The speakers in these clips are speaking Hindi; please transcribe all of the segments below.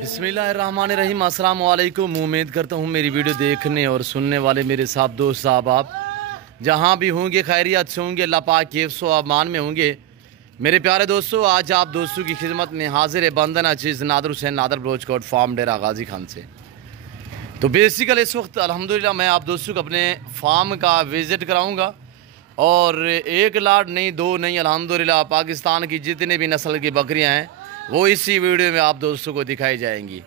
बिस्मिल्लाहिर्रहमानिर्रहीम। अस्सलाम वालेकुम। उम्मीद करता हूँ मेरी वीडियो देखने और सुनने वाले मेरे साहब दोस्त साहब आप जहाँ भी होंगे खैरियत से होंगे, अल्लाह पाक के हिफ्ज़ व अमान में होंगे। मेरे प्यारे दोस्तों, आज आप दोस्तों की खिदमत में हाजिर है बंदना चीज़ नादर हुसैन नादर ब्रोचकोट फार्म डेरा गाजी खान से। तो बेसिकल इस वक्त अल्हम्दुलिल्लाह मैं आप दोस्तों को अपने फार्म का विज़िट कराऊँगा और एक लाट नहीं, दो नहीं, अल्हम्दुलिल्लाह पाकिस्तान की जितने भी नस्ल की बकरियाँ हैं वो इसी वीडियो में आप दोस्तों को दिखाई जाएंगी।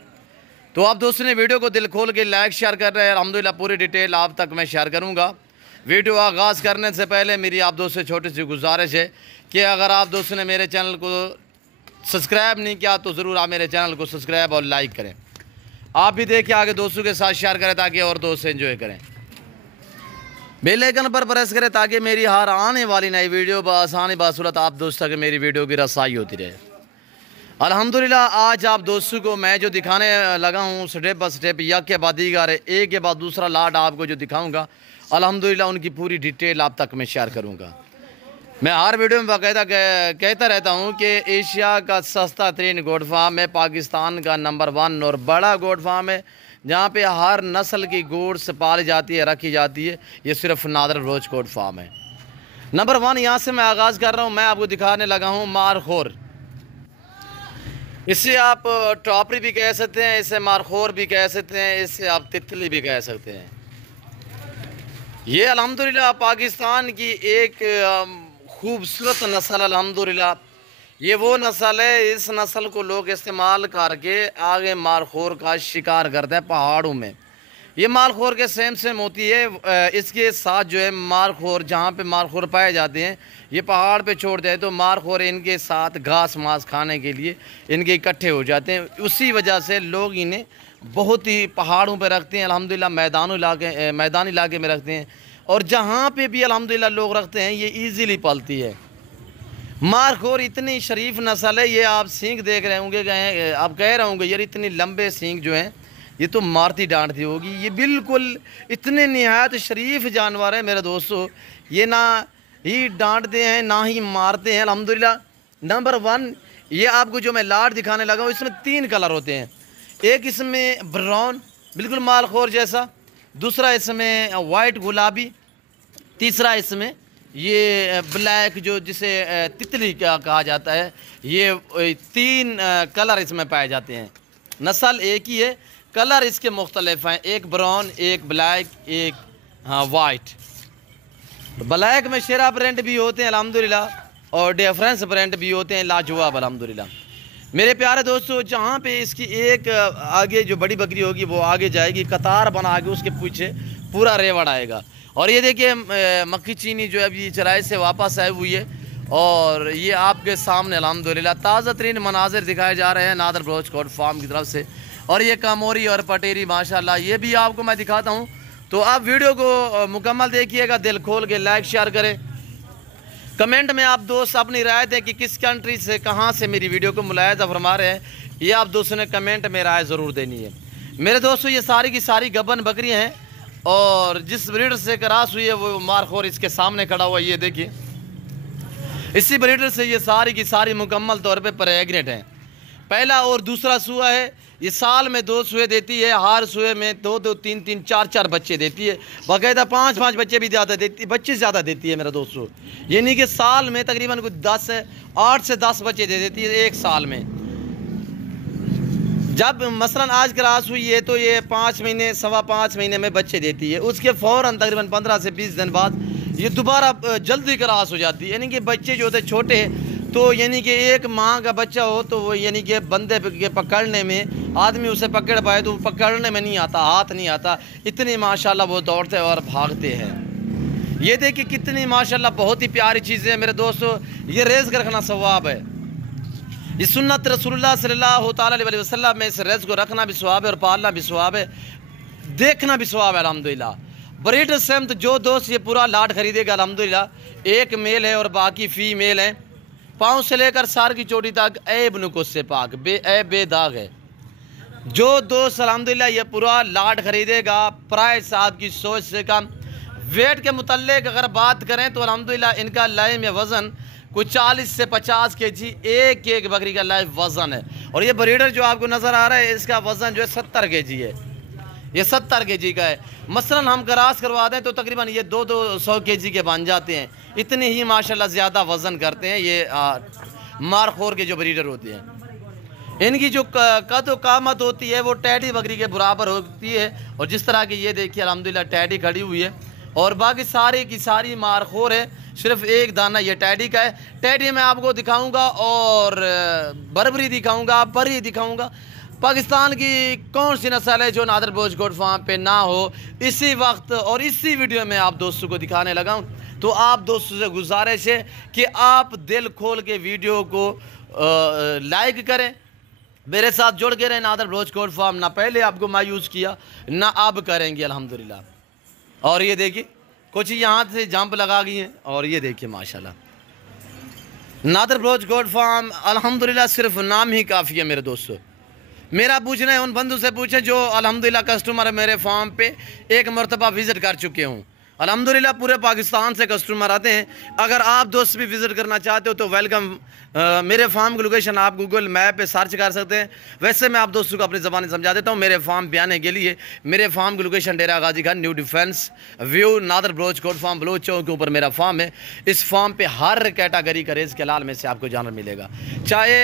तो आप दोस्तों ने वीडियो को दिल खोल के लाइक शेयर कर रहे हैं। अल्हम्दुलिल्लाह पूरी डिटेल आप तक मैं शेयर करूंगा। वीडियो आगाज़ करने से पहले मेरी आप दोस्तों से छोटी सी गुजारिश है कि अगर आप दोस्तों ने मेरे चैनल को सब्सक्राइब नहीं किया तो ज़रूर आप मेरे चैनल को सब्सक्राइब और लाइक करें। आप भी देखिए, आगे दोस्तों के साथ शेयर करें ताकि और दोस्त एंजॉय करें। बेल आइकन पर प्रेस करें ताकि मेरी हर आने वाली नई वीडियो बआसानी बासूरत आप दोस्तों के मेरी वीडियो की रसाई होती रहे। अल्हम्दुलिल्लाह आज आप दोस्तों को मैं जो दिखाने लगा हूँ स्टेप बाय स्टेप, यक के बाद दीगर एक के बाद दूसरा लाट आपको जो दिखाऊंगा, अल्हम्दुलिल्लाह उनकी पूरी डिटेल आप तक मैं शेयर करूँगा। मैं हर वीडियो में बाकायदा कहता रहता हूँ कि एशिया का सस्ता तरीन गोट फार्म है, पाकिस्तान का नंबर 1 और बड़ा गोट फार्म है जहाँ पे हर नस्ल की गोट्स पाली जाती है, रखी जाती है। ये सिर्फ नादर ब्रोच गोट फार्म है। नंबर 1 यहाँ से मैं आगाज़ कर रहा हूँ। मैं आपको दिखाने लगा हूँ मारखोर। इसे आप टॉपरी भी कह सकते हैं, इसे मारखोर भी कह सकते हैं, इसे आप तितली भी कह सकते हैं। ये अल्हम्दुलिल्लाह पाकिस्तान की एक खूबसूरत नस्ल, अल्हम्दुलिल्लाह ये वो नस्ल है, इस नस्ल को लोग इस्तेमाल करके आगे मारखोर का शिकार करते हैं पहाड़ों में। ये मारखोर के सेम होती है। इसके साथ जो है मारखोर, जहाँ पे मारखोर पाए जाते हैं ये पहाड़ पे छोड़ते हैं, तो मारखोर इनके साथ घास मास खाने के लिए इनके इकट्ठे हो जाते हैं। उसी वजह से लोग इन्हें बहुत ही पहाड़ों पे रखते हैं, अल्हम्दुलिल्लाह मैदानी इलाके में रखते हैं। और जहाँ पे भी अल्हम्दुलिल्लाह लोग रखते हैं ये ईज़िली पलती है। मारखोर इतनी शरीफ नस्ल है। ये आप सींग देख रहे होंगे, आप कह रहे होंगे यार इतनी लंबे सींग जो हैं ये तो मारती डांटती होगी। ये बिल्कुल इतने निहायत शरीफ जानवर है मेरे दोस्तों। ये ना ही डांटते हैं ना ही मारते हैं, अल्हम्दुलिल्लाह। नंबर 1 ये आपको जो मैं लाट दिखाने लगा हूँ इसमें 3 कलर होते हैं। एक इसमें ब्राउन बिल्कुल मालखोर जैसा, दूसरा इसमें वाइट गुलाबी, तीसरा इसमें ये ब्लैक जो जिसे तितली का कहा जाता है। ये 3 कलर इसमें पाए जाते हैं। नस्ल एक ही है, कलर इसके मुख्तलिफ हैं, एक ब्राउन, एक ब्लैक, एक वाइट। ब्लैक में शेरा प्रिंट भी होते हैं अल्हम्दुलिल्लाह और डिफरेंस प्रिंट भी होते हैं, लाजवाब अल्हम्दुलिल्लाह। मेरे प्यारे दोस्तों, जहाँ पे इसकी एक आगे जो बड़ी बकरी होगी वो आगे जाएगी, कतार बना के उसके पीछे पूरा रेवड़ आएगा। और ये देखिए मक्खी चीनी जो अभी चराई से वापस आई हुई है और ये आपके सामने अल्हम्दुलिल्लाह ताज़ा तरीन मनाजिर दिखाए जा रहे हैं नादर ब्रोचकोट फार्म की तरफ से। और ये कामोरी और पटेरी माशाल्लाह ये भी आपको मैं दिखाता हूँ। तो आप वीडियो को मुकम्मल देखिएगा, दिल खोल के लाइक शेयर करें। कमेंट में आप दोस्त अपनी राय दें कि किस कंट्री से, कहाँ से मेरी वीडियो को मुलाहिज़ा फरमा रहे हैं। ये आप दोस्तों ने कमेंट में राय ज़रूर देनी है। मेरे दोस्तों ये सारी की सारी गबन बकरियाँ हैं और जिस ब्रीडर से क्रॉस हुई है वो मारखोर इसके सामने खड़ा हुआ है। ये देखिए इसी ब्रीडर से ये सारी की सारी मुकम्मल तौर पर प्रेग्नेंट हैं। पहला और दूसरा सुआ है। ये साल में 2 सुए देती है, हर सुए में 2-2, 3-3, 4-4 बच्चे देती है। बाकायदा 5-5 बच्चे भी ज़्यादा देती, बच्चे ज़्यादा देती है मेरे दोस्तों। ये नहीं कि साल में तकरीबन कुछ 8 से 10 बच्चे दे देती है एक साल में। जब मसलन आज क्रॉस हुई है तो ये 5 महीने 5.25 महीने में बच्चे देती है। उसके फ़ौरन तकरीबन 15 से 20 दिन बाद ये दोबारा जल्दी क्रॉस हो जाती है। यानी कि बच्चे जो होते छोटे, तो यानी कि एक माँ का बच्चा हो तो वो यानी कि बंदे के पकड़ने में आदमी उसे पकड़ पाए तो पकड़ने में नहीं आता, हाथ नहीं आता। इतनी माशाल्लाह वो दौड़ते और भागते हैं। ये देखिए कितनी माशाल्लाह बहुत ही प्यारी चीज़ें हैं मेरे दोस्तों। ये रेज़ कर रखना सवाब है। ये सुन्नत रसूलुल्लाह सल्लल्लाहु अलैहि वसल्लम में इस रेज़ को रखना भी सवाब है और पालना भी सवाब है, देखना भी सवाब है अल्हम्दुलिल्लाह। ब्रीडर सेमत जो दोस्त ये पूरा लाट खरीदेगा अल्हम्दुलिल्लाह, एक मेल है और बाकी फीमेल है। पाँव से लेकर सार की चोटी तक ऐब नुकुस से पाक, बेदाग है। जो दोस्त अल्हम्दुलिल्लाह ये पूरा लाट खरीदेगा प्राइस आपकी सोच से कम वेट के मुतल्लिक अगर बात करें तो अल्हम्दुलिल्लाह इनका लाइव में वज़न कोई 40 से 50 केजी एक बकरी का लाइव वज़न है। और ये ब्रीडर जो आपको नज़र आ रहा है इसका वज़न जो है 70 केजी है, ये 70 केजी का है। मसलन हम क्रॉस करवा दें तो तकरीबन ये 200 केजी के बन जाते हैं। इतने ही माशाल्लाह ज़्यादा वज़न करते हैं ये मारखोर के जो ब्रीडर होते हैं। इनकी जो कद व कामत होती है वो टैडी बकरी के बराबर होती है। और जिस तरह की ये देखिए अल्हम्दुलिल्लाह टैडी खड़ी हुई है और बाकी सारी की सारी मारखोर है, सिर्फ एक दाना ये टैडी का है। टैडी मैं आपको दिखाऊंगा और बरबरी दिखाऊंगा, परी दिखाऊंगा। पाकिस्तान की कौन सी नस्ल है जो नादर बलोच गोट फार्म पे ना हो, इसी वक्त और इसी वीडियो में आप दोस्तों को दिखाने लगा हूँ। तो आप दोस्तों से गुजारिश है कि आप दिल खोल के वीडियो को लाइक करें, मेरे साथ जुड़ के रहें। नादर बलोच गोट फार्म ना पहले आपको मायूस किया ना अब करेंगे अल्हम्दुलिल्लाह। और ये देखिए कुछ यहाँ से जंप लगा गई हैं और ये देखिए माशाल्लाह नादर बलोच गोट फार्म अल्हम्दुलिल्लाह सिर्फ नाम ही काफ़ी है मेरे दोस्तों। मेरा पूछना है उन बंधु से पूछें जो अल्हम्दुलिल्लाह कस्टमर मेरे फार्म पे एक मरतबा विज़िट कर चुके हूँ। अल्हम्दुलिल्लाह पूरे पाकिस्तान से कस्टमर आते हैं। अगर आप दोस्त भी विज़िट करना चाहते हो तो वेलकम। मेरे फार्म की लोकेशन आप गूगल मैप पे सर्च कर सकते हैं। वैसे मैं आप दोस्तों को अपनी ज़बान समझा देता हूँ। मेरे फार्म पे आने के लिए मेरे फार्म की location Dera Ghazi Khan new defence view Nadir Baloch goat farm Baloch Chowk के ऊपर मेरा फार्म है। इस फार्म पे हर कैटेगरी का रेज़ के लाल में से आपको जानवर मिलेगा, चाहे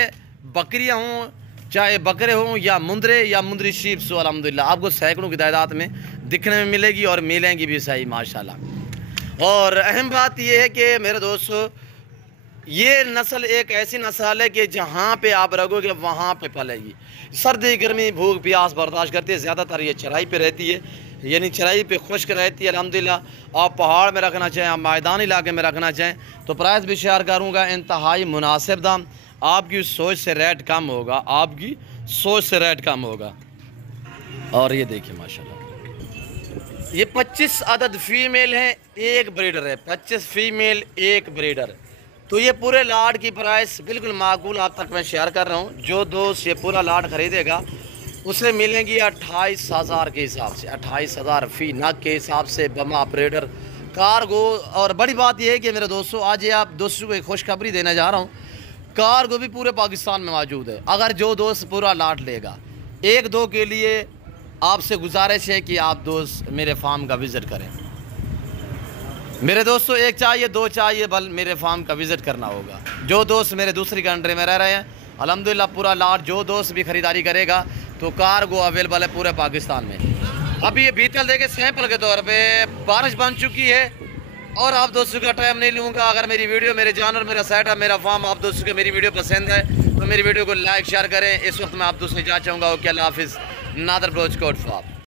बकरियाँ हों, चाहे बकरे हों या मुंदरे या मुंदरी शीप। सो अल्हम्दुलिल्लाह आपको सैकड़ों की तादाद में दिखने में मिलेगी और मिलेंगी भी सही माशाल्लाह। और अहम बात यह है कि मेरे दोस्तों ये नस्ल एक ऐसी नस्ल है कि जहाँ पे आप रहोगे वहाँ पे पलेगी। सर्दी गर्मी भूख प्यास बर्दाश्त करती है। ज़्यादातर ये चराई पे रहती है, यानी चराई पे खुश्क रहती है अल्हम्दुलिल्लाह। आप पहाड़ में रखना चाहें, आप मैदानी इलाके में रखना चाहें तो प्राइस भी शेयर करूँगा इंतहाई मुनासिब दाम। आपकी सोच से रेट कम होगा, आपकी सोच से रेट कम होगा। और ये देखिए माशाल्लाह ये 25 अदद फीमेल हैं, एक ब्रीडर है। 25 फीमेल एक ब्रीडर। तो ये पूरे लाट की प्राइस बिल्कुल माकूल आप तक मैं शेयर कर रहा हूँ। जो दोस्त ये पूरा लाट खरीदेगा उसे मिलेंगी 28,000 के हिसाब से, 28,000 फी नग के हिसाब से बमा ब्रीडर कार्गो। और बड़ी बात यह है कि मेरे दोस्तों आज ये आप दोस्तों को एक खुशखबरी देने जा रहा हूँ। कार्गो भी पूरे पाकिस्तान में मौजूद है। अगर जो दोस्त पूरा लाट लेगा, एक दो के लिए आपसे गुजारिश है कि आप दोस्त मेरे फार्म का विज़िट करें। मेरे दोस्तों एक चाहिए दो चाहिए, बल मेरे फार्म का विज़िट करना होगा। जो दोस्त मेरे दूसरी कंट्री में रह रहे हैं अल्हम्दुलिल्लाह पूरा लाट जो दोस्त भी ख़रीदारी करेगा तो कार्गो अवेलेबल है पूरे पाकिस्तान में। अभी ये बीतल देखे सैंपल के तौर पे बारिश बन चुकी है और आप दोस्तों का टाइम नहीं लूँगा। अगर मेरी वीडियो, मेरे जानवर, मेरा सेटअप, मेरा फार्म आप दोस्तों को मेरी वीडियो पसंद है तो मेरी वीडियो को लाइक शेयर करें। इस वक्त मैं आप दोस्तों से जा चाहूँगा कि अल्लाह हाफिज़। Nadir Baloch goat farm.